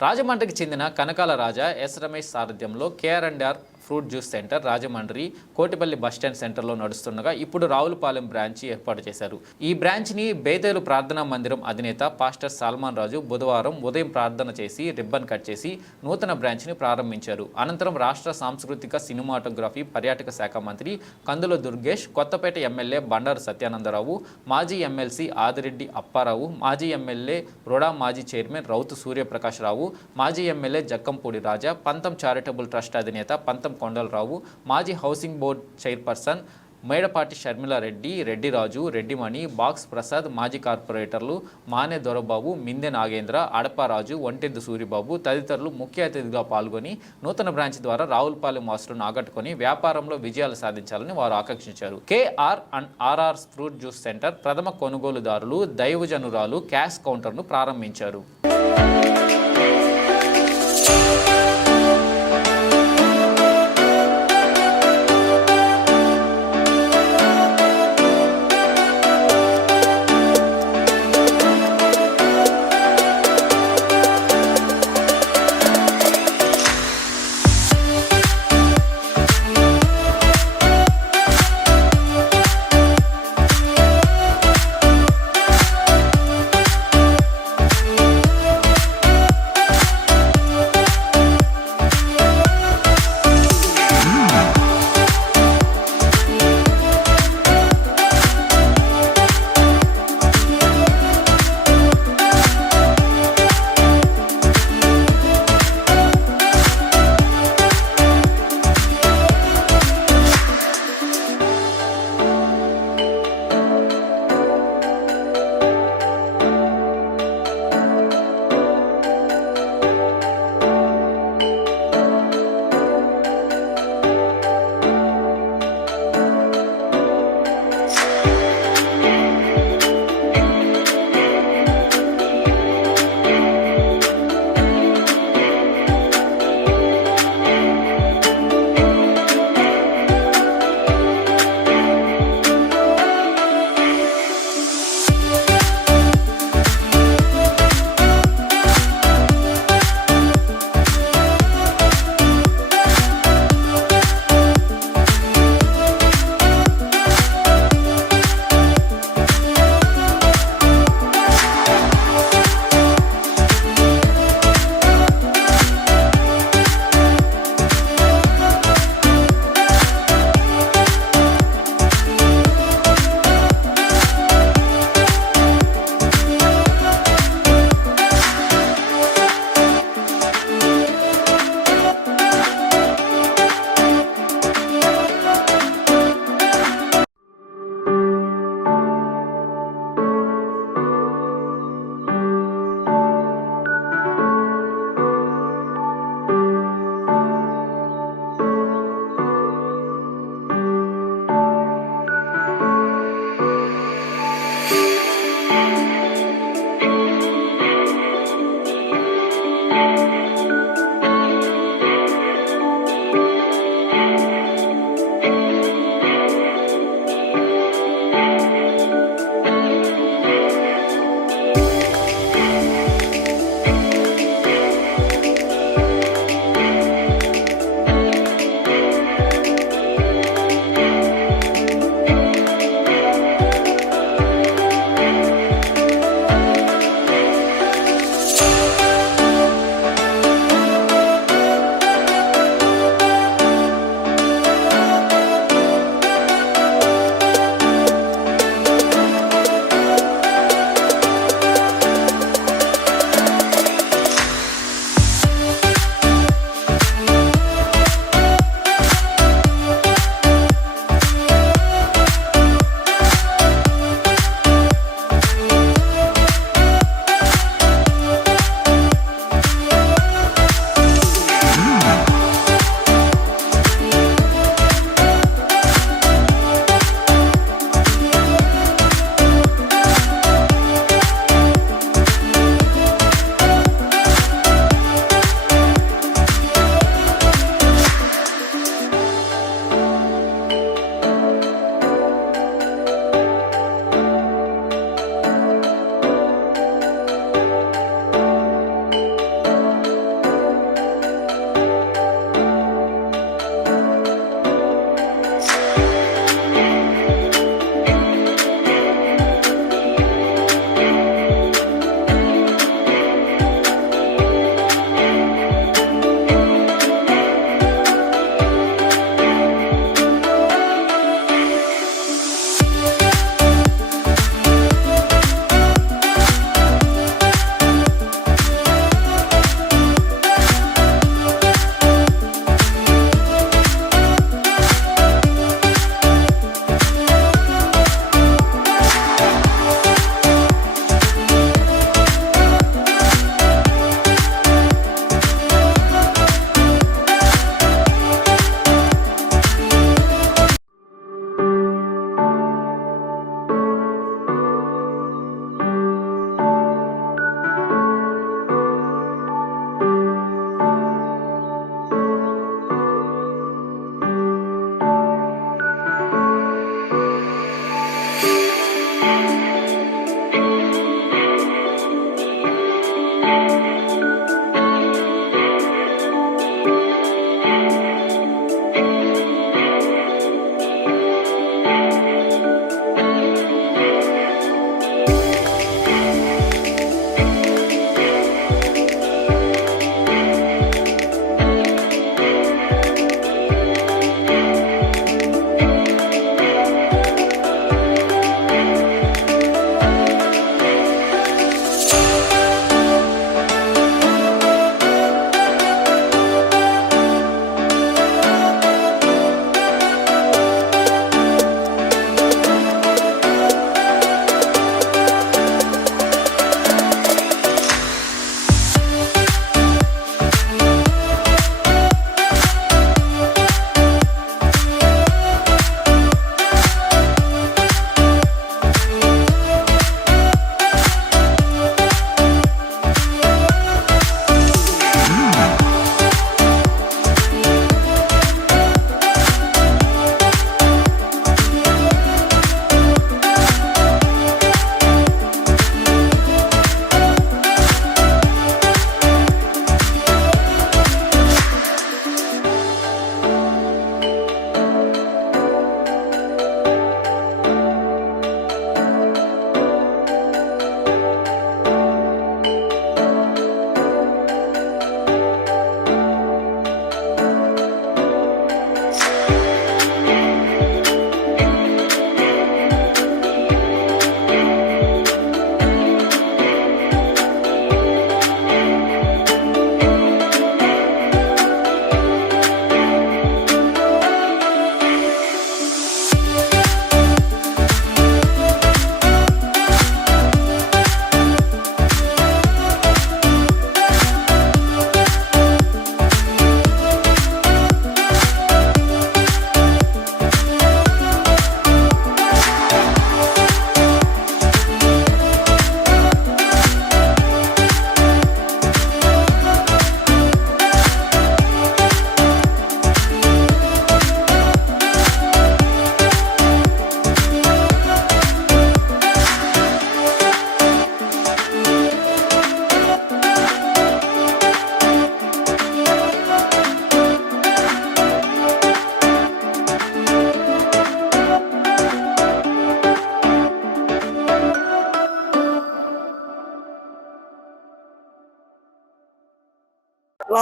రాజమండ్రికి చెందిన కనకాల రాజా ఎస్ రమేష్ సారథ్యంలో KR and R fruit juice centre Rajahmundry Kotipalli bus stand సెంటర్లో నడుస్తుండగా ఇప్పుడు రావులపాలెం బ్రాంచి ఏర్పాటు చేశారు. ఈ బ్రాంచ్ని బేతేలు ప్రార్థనా మందిరం అధినేత పాస్టర్ సల్మాన్ రాజు బుధవారం ఉదయం ప్రార్థన చేసి రిబ్బన్ కట్ చేసి నూతన బ్రాంచ్ని ప్రారంభించారు. అనంతరం రాష్ట్ర సాంస్కృతిక సినిమాటోగ్రఫీ పర్యాటక శాఖ మంత్రి కందుల దుర్గేష్ కొత్తపేట ఎమ్మెల్యే బండారు సత్యానందరావు మాజీ ఎమ్మెల్సీ ఆదిరెడ్డి అప్పారావు మాజీ ఎమ్మెల్యే రొడా మాజీ చైర్మన్ రౌతు సూర్యప్రకాశ్ రావు మాజీ ఎమ్మెల్యే జక్కంపూడి రాజా పంతం చారిటబుల్ ట్రస్ట్ అధినేత పంతం కొండలరావు మాజీ housing board chairperson Medapati Sharmila Reddy Reddiraju Reddimani box Prasad మాజీ కార్పొరేటర్లు మానే దొరబాబు మిందె నాగేంద్ర అడపారాజు ఒంటెద్దు సూరిబాబు తదితరులు ముఖ్య అతిథిగా పాల్గొని నూతన బ్రాంచ్ ద్వారా రావులపాలెం వాసులను ఆకట్టుకొని వ్యాపారంలో విజయాలు సాధించాలని వారు ఆకాంక్షించారు. KR and RR fruit juice centre ప్రథమ కొనుగోలుదారులు దైవజనురాలు క్యాష్ కౌంటర్ను ప్రారంభించారు.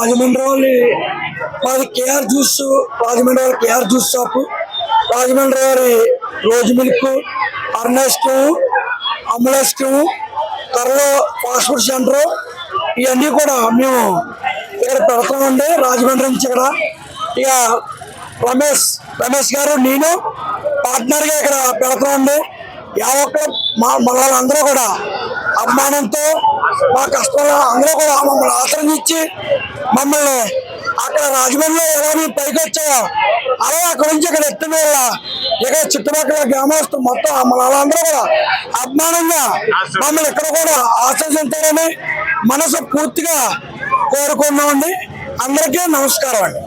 రాజమండ్రి వాళ్ళు మాది కేఆర్ జ్యూస్ రాజమండ్రి వాళ్ళ కేఆర్ జ్యూస్ షాప్. రాజమండ్రి వారి రోజు milk Aruna ice cream Amala cream త్వరలో ఫాస్ట్ ఫుడ్ సెంటర్. ఇవన్నీ కూడా మేము ఇక్కడ పెడతామండి. రాజమండ్రి నుంచి ఇక్కడ. ఇక రమేష్ రమేష్ గారు నేను పార్ట్నర్గా ఇక్కడ పెడతామండి. యావక్క మా మన వాళ్ళందరూ కూడా అభిమానంతో మా కష్టంలో అందరూ కూడా మమ్మల్ని ఆశ్రయించి మమ్మల్ని అక్కడ రాజమండ్రిలో ఎలా మేము పైకి వచ్చాయో అలా అక్కడ నుంచి ఇక్కడ ఎత్తిన వల్ల ఇక్కడ చుట్టుపక్కల గ్రామస్తులు మొత్తం మన వాళ్ళందరూ కూడా అభిమానంగా మమ్మల్ని ఇక్కడ కూడా ఆశ్రయించారని మనసు పూర్తిగా కోరుకున్నామండి అందరికీ నమస్కారం అండి.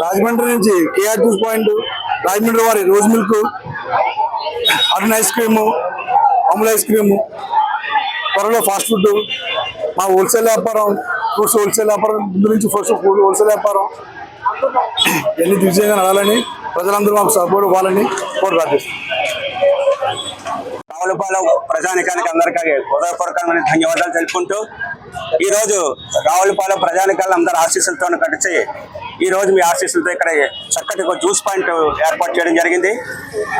రాజమండ్రి నుంచి కేఆర్ జ్యూస్ పాయింట్ రాజమండ్రి వారి rose milk Arun ice cream Amul ice cream త్వరలో ఫాస్ట్ ఫుడ్ మా హోల్సేల్ వ్యాపారం ఫ్రూట్స్ హోల్సేల్ వ్యాపారం ముందు నుంచి ఫస్ట్ ఫుడ్ హోల్సేల్ వ్యాపారం. ఇవన్నీ దిగ్విజయంగా నడాలని ప్రజలందరూ మాకు సపోర్ట్ ఇవ్వాలని కోరు ప్రార్థిస్తున్నాం. రావులపాలెం ప్రజానికానికి అందరికీ హృదయపూర్వకమైన ధన్యవాదాలు తెలుపుకుంటూ ఈరోజు రోజు రావులపాలెం ప్రజానికాలు అందరి ఆశీస్సులతో కలిసి ఈ రోజు మీ ఆశీస్సులతో ఇక్కడ చక్కటి ఒక జ్యూస్ పాయింట్ ఏర్పాటు చేయడం జరిగింది.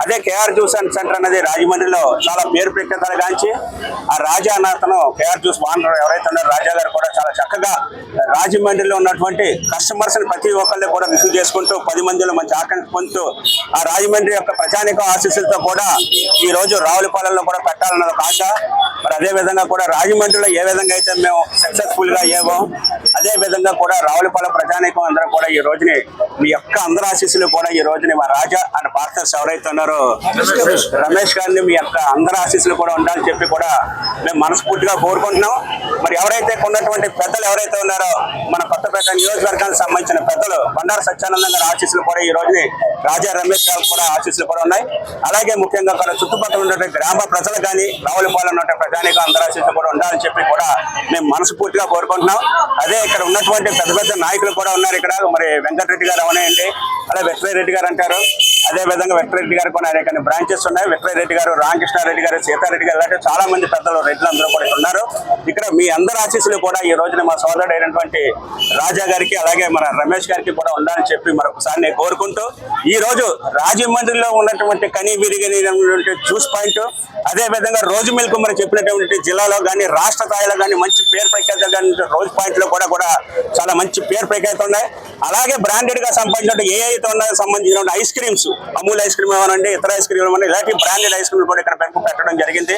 అదే కేఆర్ జ్యూస్ అండ్ సెంటర్ అనేది రాజమండ్రిలో చాలా పేరు ప్రఖ్యాతలు గాంచి ఆ రాజా అన్న అతను కేఆర్ జ్యూస్ వానర్ ఎవరైతే ఉన్నారో రాజా గారు కూడా చాలా చక్కగా రాజమండ్రిలో ఉన్నటువంటి కస్టమర్స్ని ప్రతి ఒక్కరిని కూడా రిసీవ్ చేసుకుంటూ పది మందిలో మంచి ఆకాంక్ష పొందుతూ ఆ రాజమండ్రి యొక్క ప్రజానిక ఆశీస్సులతో కూడా ఈ రోజు రావులపాలెంలో కూడా పెట్టాలన్నది ఒక ఆశ. మరి అదే విధంగా కూడా రాజమండ్రిలో ఏ విధంగా అయితే మేము సక్సెస్ఫుల్గా అయ్యామో అదే విధంగా కూడా రావులపాలెం ప్రజానీకం అందరూ కూడా ఈ రోజుని మీ యొక్క అందరి ఆశీస్సులు కూడా ఈ రోజుని మా రాజా అండ్ పార్ట్నర్స్ ఎవరైతే ఉన్నారో రమేష్ గారిని మీ యొక్క అందరి ఆశీస్సులు కూడా ఉండాలని చెప్పి కూడా మేము మనస్ఫూర్తిగా కోరుకుంటున్నాం. మరి ఎవరైతే ఉన్నటువంటి పెద్దలు ఎవరైతే ఉన్నారో మన కొత్తపేట నియోజకవర్గానికి సంబంధించిన పెద్దలు బండారు సత్యానందం గారి ఆశీస్సులు కూడా ఈ రోజుని రాజా రమేష్ గారికి కూడా ఆశీస్సులు కూడా ఉన్నాయి. అలాగే ముఖ్యంగా కూడా చుట్టుపక్కల ఉన్నటువంటి గ్రామ ప్రజలు కానీ రావులపాలెం ఉన్నటువంటి ప్రజానికి అందరి ఆశీస్సులు కూడా ఉండాలని చెప్పి కూడా మేము మనస్ఫూర్తిగా కోరుకుంటున్నాం. అదే ఇక్కడ ఉన్నటువంటి పెద్ద పెద్ద నాయకులు కూడా ఉన్నారు ఇక్కడ. మరి వెంకటరెడ్డి గారు అవనేయండి అలా రెడ్డి గారు అంటారు. అదే విధంగా వెంకటరెడ్డి గారు కూడా అనేక బ్రాంచెస్ ఉన్నాయి. రెడ్డి గారు రామకృష్ణారెడ్డి గారు సీతారెడ్డి గారు ఇలాంటి చాలా మంది పెద్దలు రెడ్లు అందరూ కూడా ఉన్నారు. ఇక్కడ మీ అందరి ఆశీస్సులు కూడా ఈ రోజున మా సోదరుడు అయినటువంటి రాజా గారికి అలాగే మన రమేష్ గారికి కూడా ఉండాలని చెప్పి మరొకసారి నేను కోరుకుంటూ ఈ రోజు రాజమండ్రిలో ఉన్నటువంటి కని విరిగినటువంటి జ్యూస్ పాయింట్ అదే విధంగా రోజు మిల్క్ మరి చెప్పినటువంటి జిల్లాలో కానీ రాష్ట్ర స్థాయిలో కానీ మంచి పేరు ప్రఖ్యాత కానీ రోజు పాయింట్లో కూడా కూడా చాలా మంచి పేరు ప్రఖ్యాత ఉన్నాయి. అలాగే బ్రాండెడ్గా సంబంధించిన ఏ అయితే ఉన్నాయో సంబంధించిన ice creams Amul ice cream ఏమనండి ఇతర ఐస్ క్రీమ్ ఏమన్నా ఇలాంటి బ్రాండెడ్ ఐస్ క్రీమ్ కూడా ఇక్కడ పెంపు పెట్టడం జరిగింది.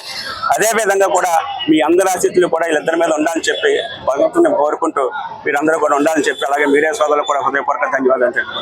అదే విధంగా కూడా మీ అందరి ఆసక్తులు కూడా వీళ్ళిద్దరి మీద ఉండాలని చెప్పి భగవంతుని కోరుకుంటూ మీరందరూ కూడా ఉండాలని చెప్పి అలాగే మీడియా సోదరులు కూడా హృదయపూర్వక ధన్యవాదాలు చెప్పి